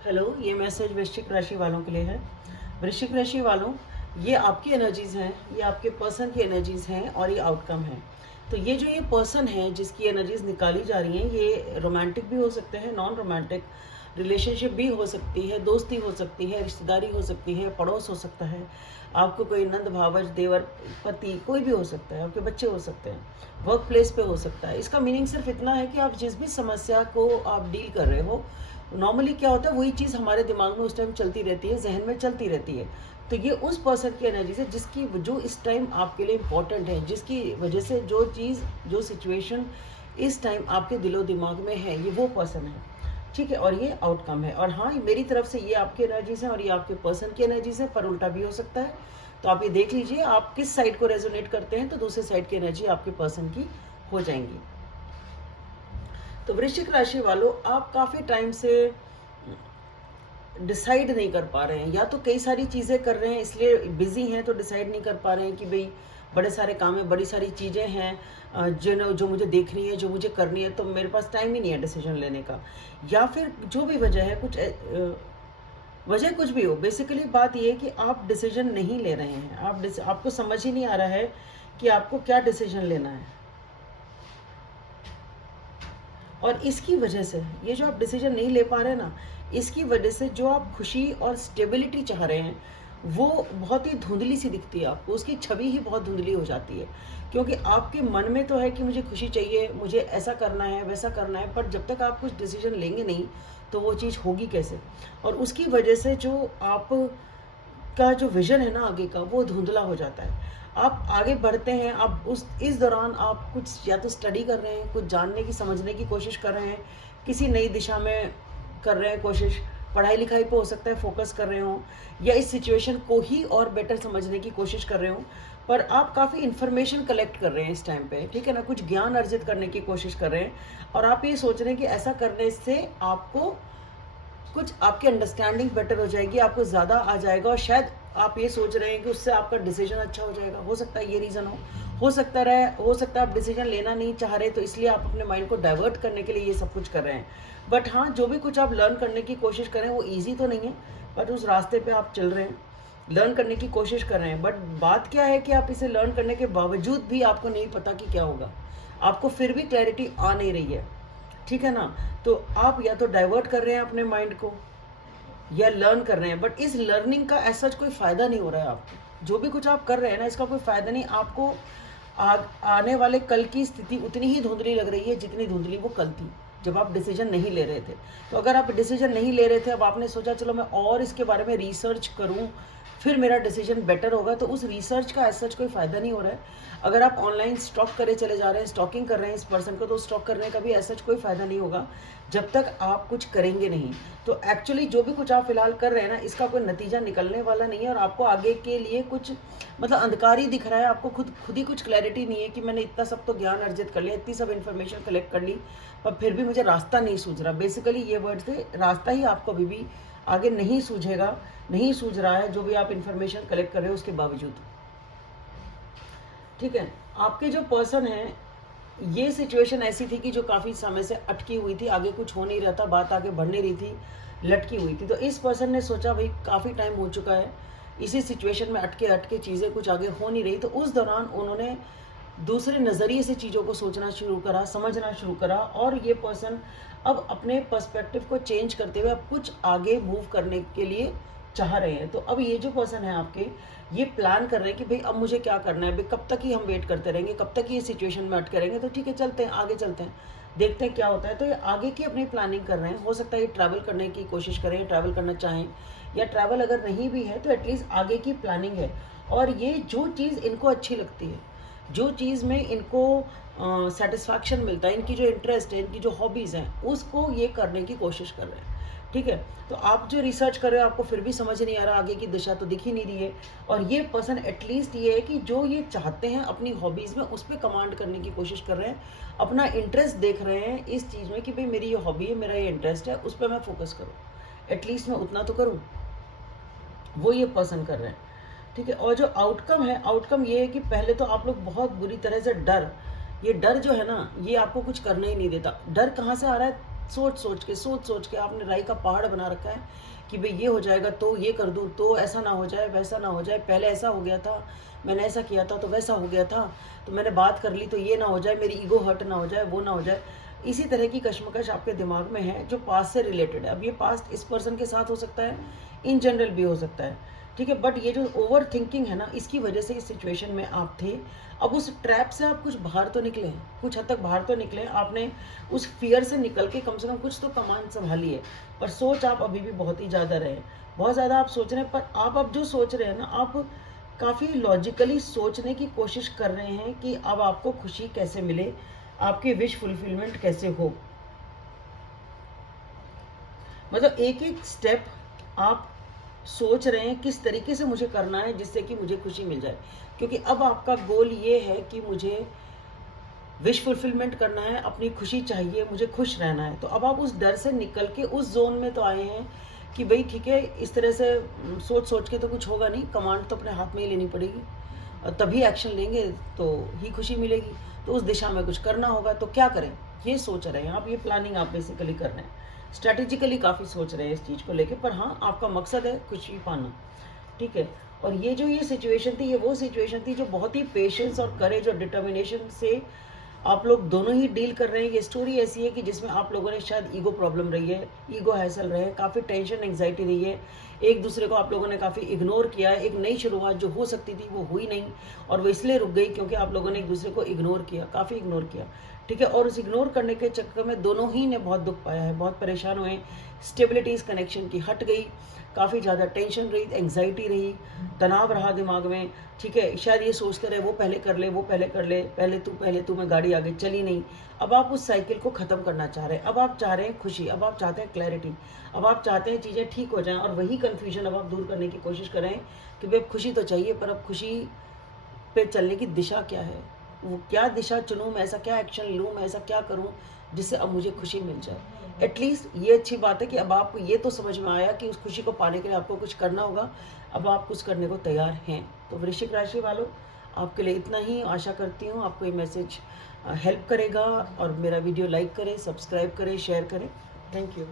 Hello, ये message वृश्चिक राशि वालों के लिए है। वृश्चिक राशि वालों, ये आपकी एनर्जीज हैं, ये आपके पर्सन की एनर्जीज हैं और ये आउटकम है। तो ये जो ये पर्सन है जिसकी एनर्जीज निकाली जा रही हैं, ये रोमांटिक भी हो सकते हैं, नॉन रोमांटिक रिलेशनशिप भी हो सकती है, दोस्ती हो सकती है, रिश्तेदारी हो सकती है, पड़ोस हो सकता है, आपको कोई नंद भावज देवर पति कोई भी हो सकता है, आपके बच्चे हो सकते हैं, वर्क प्लेस पे हो सकता है। इसका मीनिंग सिर्फ इतना है कि आप जिस भी समस्या को आप डील कर रहे हो, नॉर्मली क्या होता है वही चीज़ हमारे दिमाग में उस टाइम चलती रहती है, जहन में चलती रहती है। तो ये उस पर्सन की एनर्जी से जिसकी जो इस टाइम आपके लिए इम्पोर्टेंट है, जिसकी वजह से जो चीज़ जो सिचुएशन इस टाइम आपके दिलो दिमाग में है, ये वो पर्सन है। ठीक है, और ये आउटकम है। और हाँ, मेरी तरफ से ये आपकी एनर्जीज हैं और ये आपके पर्सन की एनर्जीज है, पर उल्टा भी हो सकता है। तो आप ये देख लीजिए आप किस साइड को रेजोनेट करते हैं, तो दूसरे साइड की एनर्जी आपके पर्सन की हो जाएंगी। तो वृश्चिक राशि वालों, आप काफ़ी टाइम से डिसाइड नहीं कर पा रहे हैं, या तो कई सारी चीज़ें कर रहे हैं इसलिए बिजी हैं तो डिसाइड नहीं कर पा रहे हैं कि भाई बड़े सारे काम है, बड़ी सारी चीज़ें हैं जो मुझे देखनी है, जो मुझे करनी है, तो मेरे पास टाइम ही नहीं है डिसीजन लेने का। या फिर जो भी वजह है, वजह कुछ भी हो, बेसिकली बात ये है कि आप डिसीजन नहीं ले रहे हैं। आपको समझ ही नहीं आ रहा है कि आपको क्या डिसीजन लेना है। और इसकी वजह से ये जो आप डिसीजन नहीं ले पा रहे हैं ना, इसकी वजह से जो आप खुशी और स्टेबिलिटी चाह रहे हैं वो बहुत ही धुंधली सी दिखती है आपको, उसकी छवि ही बहुत धुंधली हो जाती है। क्योंकि आपके मन में तो है कि मुझे खुशी चाहिए, मुझे ऐसा करना है, वैसा करना है, पर जब तक आप कुछ डिसीजन लेंगे नहीं तो वो चीज़ होगी कैसे। और उसकी वजह से जो आप का जो विजन है ना आगे का, वो धुंधला हो जाता है। आप आगे बढ़ते हैं, आप इस दौरान आप कुछ या तो स्टडी कर रहे हैं, कुछ जानने की समझने की कोशिश कर रहे हैं, किसी नई दिशा में कर रहे हैं कोशिश, पढ़ाई लिखाई पे हो सकता है फोकस कर रहे हों, या इस सिचुएशन को ही और बेटर समझने की कोशिश कर रहे हों। पर आप काफ़ी इन्फॉर्मेशन कलेक्ट कर रहे हैं इस टाइम पे, ठीक है ना, कुछ ज्ञान अर्जित करने की कोशिश कर रहे हैं। और आप ये सोच रहे हैं कि ऐसा करने से आपको कुछ आपकी अंडरस्टैंडिंग बेटर हो जाएगी, आपको ज़्यादा आ जाएगा, और शायद आप ये सोच रहे हैं कि उससे आपका डिसीजन अच्छा हो जाएगा। हो सकता है ये रीज़न हो सकता है आप डिसीजन लेना नहीं चाह रहे, तो इसलिए आप अपने माइंड को डाइवर्ट करने के लिए ये सब कुछ कर रहे हैं। बट हाँ, जो भी कुछ आप लर्न करने की कोशिश कर रहे हैं वो ईजी तो नहीं है, बट उस रास्ते पे आप चल रहे हैं, लर्न करने की कोशिश कर रहे हैं। बट बात क्या है कि आप इसे लर्न करने के बावजूद भी आपको नहीं पता कि क्या होगा, आपको फिर भी क्लैरिटी आ नहीं रही है, ठीक है ना। तो आप या तो डाइवर्ट कर रहे हैं अपने माइंड को या लर्न कर रहे हैं, बट इस लर्निंग का ऐसा कोई फ़ायदा नहीं हो रहा है आपको। जो भी कुछ आप कर रहे हैं ना, इसका कोई फ़ायदा नहीं आपको। आने वाले कल की स्थिति उतनी ही धुंधली लग रही है जितनी धुंधली वो कल थी जब आप डिसीजन नहीं ले रहे थे। तो अगर आप डिसीजन नहीं ले रहे थे, अब आपने सोचा चलो मैं और इसके बारे में रिसर्च करूं, फिर मेरा डिसीजन बेटर होगा, तो उस रिसर्च का ऐसा कोई फ़ायदा नहीं हो रहा है। अगर आप ऑनलाइन स्टॉक करे चले जा रहे हैं, स्टॉकिंग कर रहे हैं इस पर्सन को, तो स्टॉक करने का भी ऐसा कोई फ़ायदा नहीं होगा जब तक आप कुछ करेंगे नहीं। तो एक्चुअली जो भी कुछ आप फिलहाल कर रहे हैं ना, इसका कोई नतीजा निकलने वाला नहीं है, और आपको आगे के लिए कुछ मतलब अंधकार ही दिख रहा है। आपको खुद ही कुछ क्लैरिटी नहीं है कि मैंने इतना सब तो ज्ञान अर्जित कर लिया, इतनी सब इन्फॉर्मेशन कलेक्ट कर ली, पर फिर भी मुझे रास्ता नहीं सूझ रहा। बेसिकली ये वर्ड थे, रास्ता ही आपको अभी भी आगे नहीं सूझेगा, नहीं सूझ रहा है, जो भी आप इन्फॉर्मेशन कलेक्ट कर रहे हो उसके बावजूद, ठीक है। आपके जो पर्सन है, ये सिचुएशन ऐसी थी कि जो काफ़ी समय से अटकी हुई थी, आगे कुछ हो नहीं रहा था, बात आगे बढ़ नहीं रही थी, लटकी हुई थी। तो इस पर्सन ने सोचा भाई काफ़ी टाइम हो चुका है इसी सिचुएशन में अटके अटके, चीज़ें कुछ आगे हो नहीं रही, तो उस दौरान उन्होंने दूसरे नज़रिए से चीज़ों को सोचना शुरू करा, समझना शुरू करा, और ये पर्सन अब अपने पर्सपेक्टिव को चेंज करते हुए अब कुछ आगे मूव करने के लिए चाह रहे हैं। तो अब ये जो पर्सन है आपके, ये प्लान कर रहे हैं कि भाई अब मुझे क्या करना है, भाई कब तक ही हम वेट करते रहेंगे, कब तक ये सिचुएशन में अटके रहेंगे, तो ठीक है चलते हैं आगे, चलते हैं देखते हैं क्या होता है। तो ये आगे की अपनी प्लानिंग कर रहे हैं। हो सकता है ये ट्रैवल करने की कोशिश करें, ट्रैवल करना चाहें, या ट्रैवल अगर नहीं भी है तो एटलीस्ट आगे की प्लानिंग है। और ये जो चीज़ इनको अच्छी लगती है, जो चीज़ में इनको सेटिस्फैक्शन मिलता है, इनकी जो इंटरेस्ट है, इनकी जो हॉबीज़ हैं, उसको ये करने की कोशिश कर रहे हैं, ठीक है। तो आप जो रिसर्च कर रहे हो आपको फिर भी समझ नहीं आ रहा, आगे की दिशा तो दिख ही नहीं रही है। और ये पर्सन एटलीस्ट ये है कि जो ये चाहते हैं अपनी हॉबीज़ में, उस पर कमांड करने की कोशिश कर रहे हैं, अपना इंटरेस्ट देख रहे हैं इस चीज़ में कि भाई मेरी ये हॉबी है, मेरा ये इंटरेस्ट है, उस पर मैं फोकस करूँ, एटलीस्ट मैं उतना तो करूँ, वो ये पर्सन कर रहे हैं, ठीक है। और जो आउटकम है, आउटकम ये है कि पहले तो आप लोग बहुत बुरी तरह से ये डर जो है ना, ये आपको कुछ करना ही नहीं देता। डर कहाँ से आ रहा है? सोच सोच के आपने राई का पहाड़ बना रखा है कि भाई ये हो जाएगा तो ये कर दूँ, तो ऐसा ना हो जाए, वैसा ना हो जाए, पहले ऐसा हो गया था, मैंने ऐसा किया था तो वैसा हो गया था, तो मैंने बात कर ली तो ये ना हो जाए, मेरी ईगो हर्ट ना हो जाए, वो ना हो जाए। इसी तरह की कश्मकश आपके दिमाग में है जो पास्ट से रिलेटेड है। अब ये पास्ट इस पर्सन के साथ हो सकता है, इन जनरल भी हो सकता है, ठीक है। बट ये जो ओवर थिंकिंग है ना, इसकी वजह से इस सिचुएशन में आप थे। अब उस ट्रैप से आप कुछ बाहर तो निकले हैं, कुछ हद तक बाहर तो निकले, आपने उस फियर से निकल के कम से कम कुछ तो कमान संभाली है। पर सोच आप अभी भी बहुत ही ज़्यादा रहे, बहुत ज़्यादा आप सोच रहे हैं। पर आप अब जो सोच रहे हैं ना, आप काफ़ी लॉजिकली सोचने की कोशिश कर रहे हैं कि अब आपको खुशी कैसे मिले, आपकी विश फुलफिलमेंट कैसे हो। मतलब एक एक स्टेप आप सोच रहे हैं किस तरीके से मुझे करना है जिससे कि मुझे खुशी मिल जाए। क्योंकि अब आपका गोल ये है कि मुझे विश फुलफिलमेंट करना है, अपनी खुशी चाहिए, मुझे खुश रहना है। तो अब आप उस डर से निकल के उस जोन में तो आए हैं कि भाई ठीक है, इस तरह से सोच सोच के तो कुछ होगा नहीं, कमांड तो अपने हाथ में ही लेनी पड़ेगी, और तभी एक्शन लेंगे तो ही खुशी मिलेगी। तो उस दिशा में कुछ करना होगा, तो क्या करें, ये सोच रहे हैं आप, ये प्लानिंग आप बेसिकली कर रहे हैं, स्ट्रैटेजिकली काफ़ी सोच रहे हैं इस चीज़ को लेके। पर हाँ, आपका मकसद है खुशी पाना, ठीक है। और ये सिचुएशन थी, ये वो सिचुएशन थी जो बहुत ही पेशेंस और करेज और डिटर्मिनेशन से आप लोग दोनों ही डील कर रहे हैं। ये स्टोरी ऐसी है कि जिसमें आप लोगों ने शायद ईगो प्रॉब्लम रही है, ईगो हैसल रहे हैं, काफ़ी टेंशन एंग्जाइटी रही है, एक दूसरे को आप लोगों ने काफ़ी इग्नोर किया है। एक नई शुरुआत जो हो सकती थी वो हुई नहीं, और वो इसलिए रुक गई क्योंकि आप लोगों ने एक दूसरे को इग्नोर किया, काफ़ी इग्नोर किया, ठीक है। और उस इग्नोर करने के चक्कर में दोनों ही ने बहुत दुख पाया है, बहुत परेशान हुए। स्टेबिलिटी इस कनेक्शन की हट गई, काफ़ी ज़्यादा टेंशन रही, एंग्जाइटी रही, तनाव रहा दिमाग में, ठीक है। शायद ये सोचते रहे वो पहले कर ले, वो पहले कर ले, पहले तू में गाड़ी आगे चली नहीं। अब आप उस साइकिल को ख़त्म करना चाह रहे हैं, अब आप चाह रहे हैं खुशी, अब आप चाहते हैं क्लैरिटी, अब आप चाहते हैं चीज़ें ठीक हो जाएं। और वही कन्फ्यूजन अब आप दूर करने की कोशिश करें कि भाई अब खुशी तो चाहिए, पर अब खुशी पे चलने की दिशा क्या है, वो क्या दिशा चुनूँ मैं, ऐसा क्या एक्शन लूँ मैं, ऐसा क्या करूँ जिससे अब मुझे खुशी मिल जाए। एटलीस्ट ये अच्छी बात है कि अब आपको ये तो समझ में आया कि उस खुशी को पाने के लिए आपको कुछ करना होगा, अब आप कुछ करने को तैयार हैं। तो वृश्चिक राशि वालों, आपके लिए इतना ही। आशा करती हूँ आपको ये मैसेज हेल्प करेगा, और मेरा वीडियो लाइक करें, सब्सक्राइब करें, शेयर करें। Thank you.